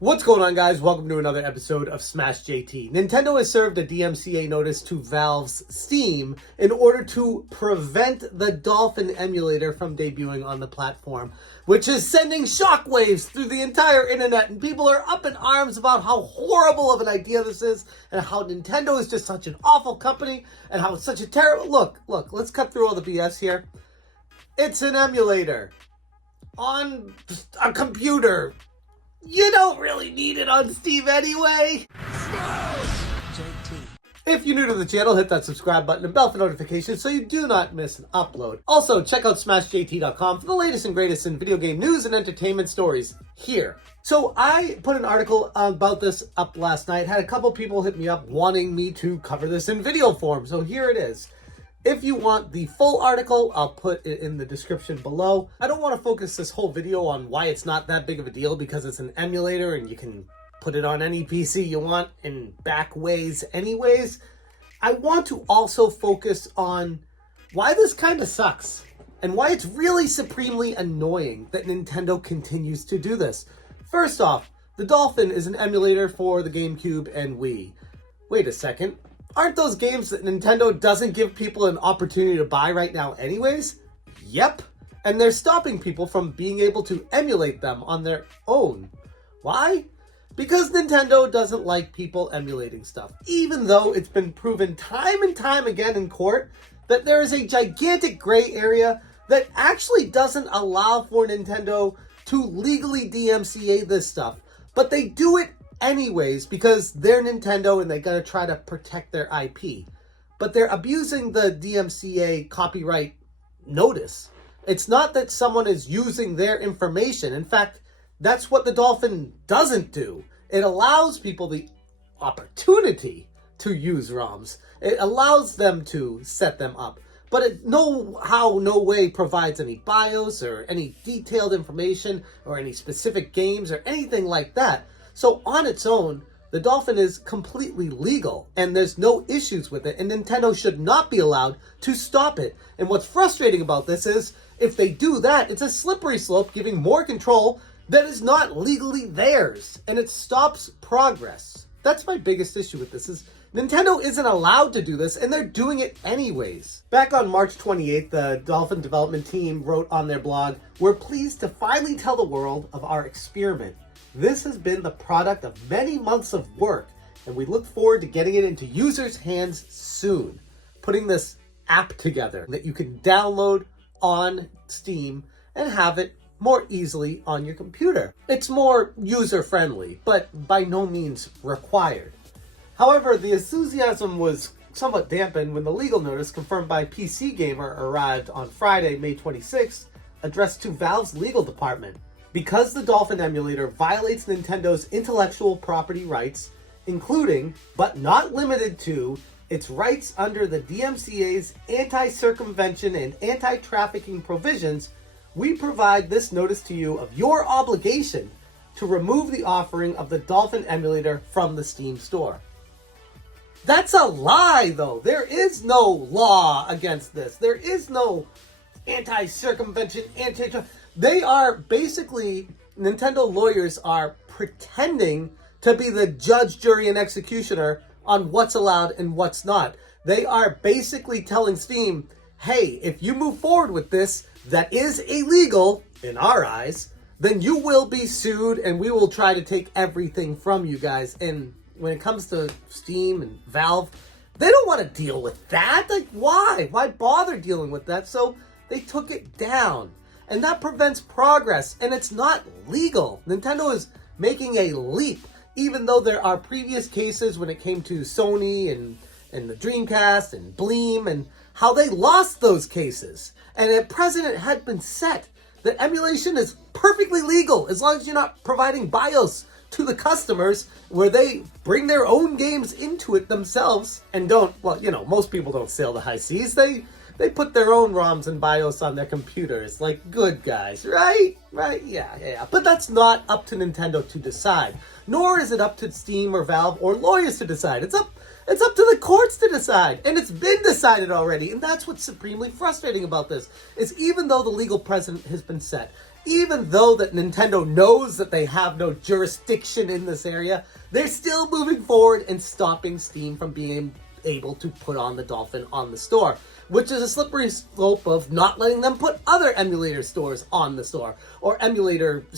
What's going on, guys? Welcome to another episode of Smash JT. Nintendo has served a DMCA notice to Valve's Steam in order to prevent the Dolphin Emulator from debuting on the platform, which is sending shockwaves through the entire internet, and people are up in arms about how horrible of an idea this is, and how Nintendo is just such an awful company, and how it's such a terrible... Look, let's cut through all the BS here. It's an emulator on a computer. You don't really need it on Steam anyway. If you're new to the channel, hit that subscribe button and bell for notifications so you do not miss an upload. Also, check out smashjt.com for the latest and greatest in video game news and entertainment stories here. So I put an article about this up last night. Had a couple people hit me up wanting me to cover this in video form. So here it is. If you want the full article, I'll put it in the description below. I don't want to focus this whole video on why it's not that big of a deal because it's an emulator and you can put it on any PC you want in back ways anyways. I want to also focus on why this kind of sucks and why it's really supremely annoying that Nintendo continues to do this. First off, the Dolphin is an emulator for the GameCube and Wii. Wait a second. Aren't those games that Nintendo doesn't give people an opportunity to buy right now anyways? Yep. And they're stopping people from being able to emulate them on their own. Why? Because Nintendo doesn't like people emulating stuff, even though it's been proven time and time again in court that there is a gigantic gray area that actually doesn't allow for Nintendo to legally DMCA this stuff. But they do it anyways because they're Nintendo and they gotta try to protect their IP. But they're abusing the DMCA copyright notice. It's not that someone is using their information. In fact, that's what the Dolphin doesn't do. It allows people the opportunity to use ROMs. It allows them to set them up. But it no way provides any BIOS or any detailed information or any specific games or anything like that. So on its own, the Dolphin is completely legal and there's no issues with it, and Nintendo should not be allowed to stop it. And what's frustrating about this is if they do that, it's a slippery slope giving more control that is not legally theirs, and it stops progress. That's my biggest issue with this is Nintendo isn't allowed to do this, and they're doing it anyways. Back on March 28th, the Dolphin development team wrote on their blog, "We're pleased to finally tell the world of our experiment. This has been the product of many months of work, and we look forward to getting it into users' hands soon. Putting this app together that you can download on Steam and have it more easily on your computer. It's more user-friendly, but by no means required." However, the enthusiasm was somewhat dampened when the legal notice confirmed by PC Gamer arrived on Friday, May 26th, addressed to Valve's legal department. Because the Dolphin emulator violates Nintendo's intellectual property rights, including, but not limited to, its rights under the DMCA's anti-circumvention and anti-trafficking provisions, we provide this notice to you of your obligation to remove the offering of the Dolphin emulator from the Steam store. That's a lie, though. There is no law against this. There is no anti-circumvention, They are basically, Nintendo lawyers are pretending to be the judge, jury, and executioner on what's allowed and what's not. They are basically telling Steam, hey, if you move forward with this that is illegal in our eyes, then you will be sued and we will try to take everything from you guys. And when it comes to Steam and Valve, they don't want to deal with that. Like, why? Why bother dealing with that? So they took it down. And that prevents progress, and it's not legal. Nintendo is making a leap, even though there are previous cases when it came to Sony and the Dreamcast and Bleem and how they lost those cases. And a precedent had been set that emulation is perfectly legal as long as you're not providing BIOS to the customers where they bring their own games into it themselves and don't, well, you know, most people don't sail the high seas. They put their own ROMs and BIOS on their computers, like good guys, right? Right, yeah. But that's not up to Nintendo to decide. Nor is it up to Steam or Valve or lawyers to decide. It's up to the courts to decide. And it's been decided already. And that's what's supremely frustrating about this, is even though the legal precedent has been set, even though that Nintendo knows that they have no jurisdiction in this area, they're still moving forward and stopping Steam from being able to put on the Dolphin on the store, which is a slippery slope of not letting them put other emulator stores on the store, or emulators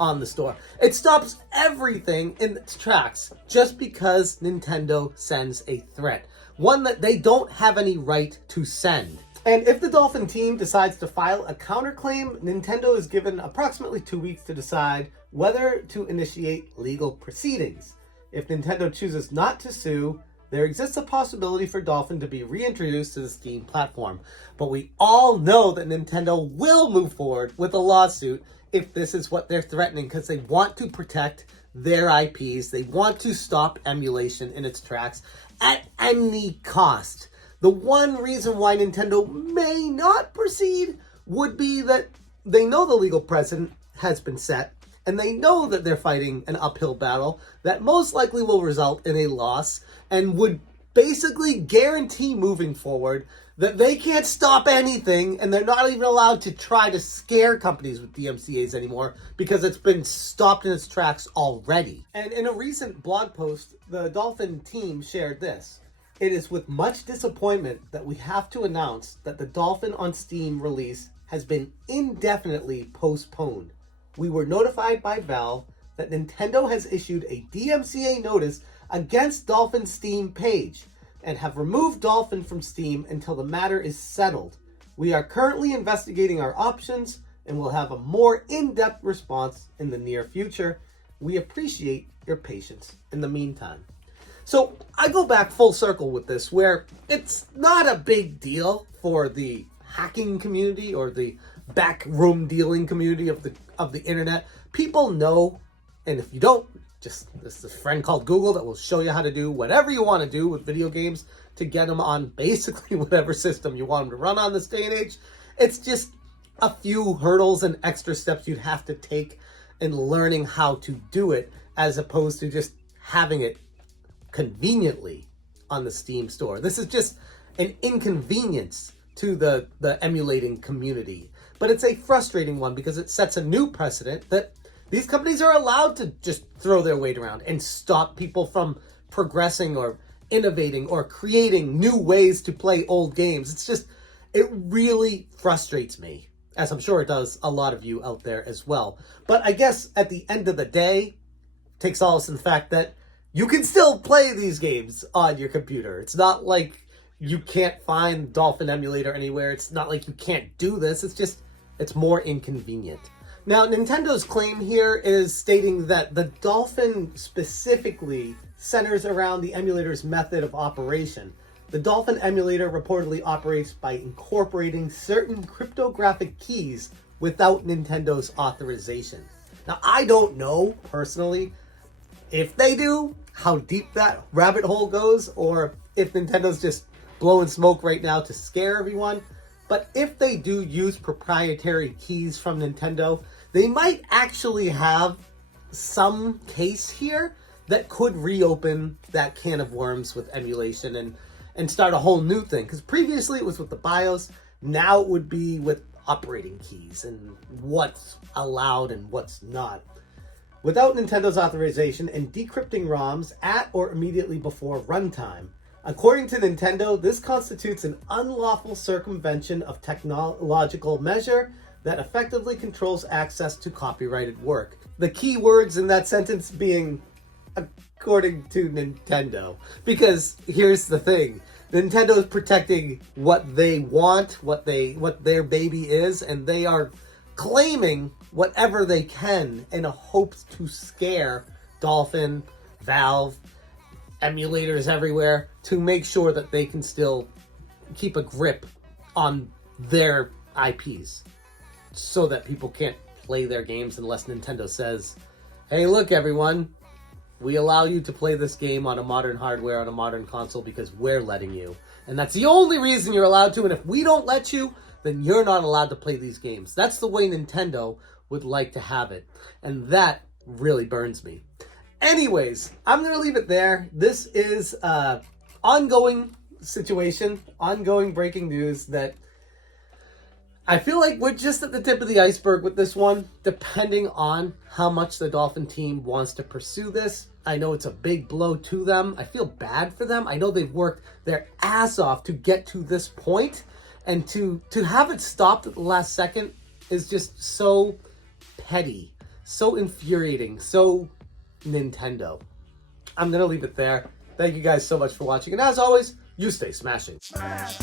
on the store. It stops everything in its tracks just because Nintendo sends a threat, one that they don't have any right to send. And if the Dolphin team decides to file a counterclaim, Nintendo is given approximately 2 weeks to decide whether to initiate legal proceedings. If Nintendo chooses not to sue, there exists a possibility for Dolphin to be reintroduced to the Steam platform. But we all know that Nintendo will move forward with a lawsuit if this is what they're threatening, because they want to protect their IPs. They want to stop emulation in its tracks at any cost. The one reason why Nintendo may not proceed would be that they know the legal precedent has been set, and they know that they're fighting an uphill battle that most likely will result in a loss and would basically guarantee moving forward that they can't stop anything, and they're not even allowed to try to scare companies with DMCAs anymore because it's been stopped in its tracks already. And in a recent blog post, the Dolphin team shared this. It is with much disappointment that we have to announce that the Dolphin on Steam release has been indefinitely postponed. We were notified by Valve that Nintendo has issued a DMCA notice against Dolphin's Steam page and have removed Dolphin from Steam until the matter is settled. We are currently investigating our options and will have a more in-depth response in the near future. We appreciate your patience in the meantime. So I go back full circle with this, where it's not a big deal for the hacking community or the backroom dealing community of the internet. People know, and if you don't, just there's this friend called Google that will show you how to do whatever you want to do with video games to get them on basically whatever system you want them to run on this day and age. It's just a few hurdles and extra steps you'd have to take in learning how to do it, as opposed to just having it conveniently on the Steam store. This is just an inconvenience to the emulating community. But it's a frustrating one because it sets a new precedent that these companies are allowed to just throw their weight around and stop people from progressing or innovating or creating new ways to play old games. It's just, it really frustrates me, as I'm sure it does a lot of you out there as well. But I guess at the end of the day, takes solace in the fact that you can still play these games on your computer. It's not like you can't find Dolphin Emulator anywhere. It's not like you can't do this. It's just, it's more inconvenient. Now, Nintendo's claim here is stating that the Dolphin specifically centers around the emulator's method of operation. The Dolphin emulator reportedly operates by incorporating certain cryptographic keys without Nintendo's authorization. Now, I don't know personally if they do, how deep that rabbit hole goes, or if Nintendo's just blowing smoke right now to scare everyone. But if they do use proprietary keys from Nintendo, they might actually have some case here that could reopen that can of worms with emulation and start a whole new thing. Because previously it was with the BIOS, now it would be with operating keys and what's allowed and what's not. Without Nintendo's authorization and decrypting ROMs at or immediately before runtime. According to Nintendo, this constitutes an unlawful circumvention of technological measure that effectively controls access to copyrighted work. The key words in that sentence being according to Nintendo. Because here's the thing, Nintendo is protecting what they want, what their baby is, and they are claiming whatever they can in a hopes to scare Dolphin, Valve, emulators everywhere, to make sure that they can still keep a grip on their IPs so that people can't play their games unless Nintendo says, hey, look everyone, we allow you to play this game on a modern hardware, on a modern console, because we're letting you. And that's the only reason you're allowed to, and if we don't let you, then you're not allowed to play these games. That's the way Nintendo would like to have it. And that really burns me. Anyways, I'm going to leave it there. This is an ongoing situation, ongoing breaking news that I feel like we're just at the tip of the iceberg with this one, depending on how much the Dolphin team wants to pursue this. I know it's a big blow to them. I feel bad for them. I know they've worked their ass off to get to this point, and to have it stopped at the last second is just so petty, so infuriating, so Nintendo. I'm going to leave it there. Thank you guys so much for watching, and as always, you stay smashing. Smash,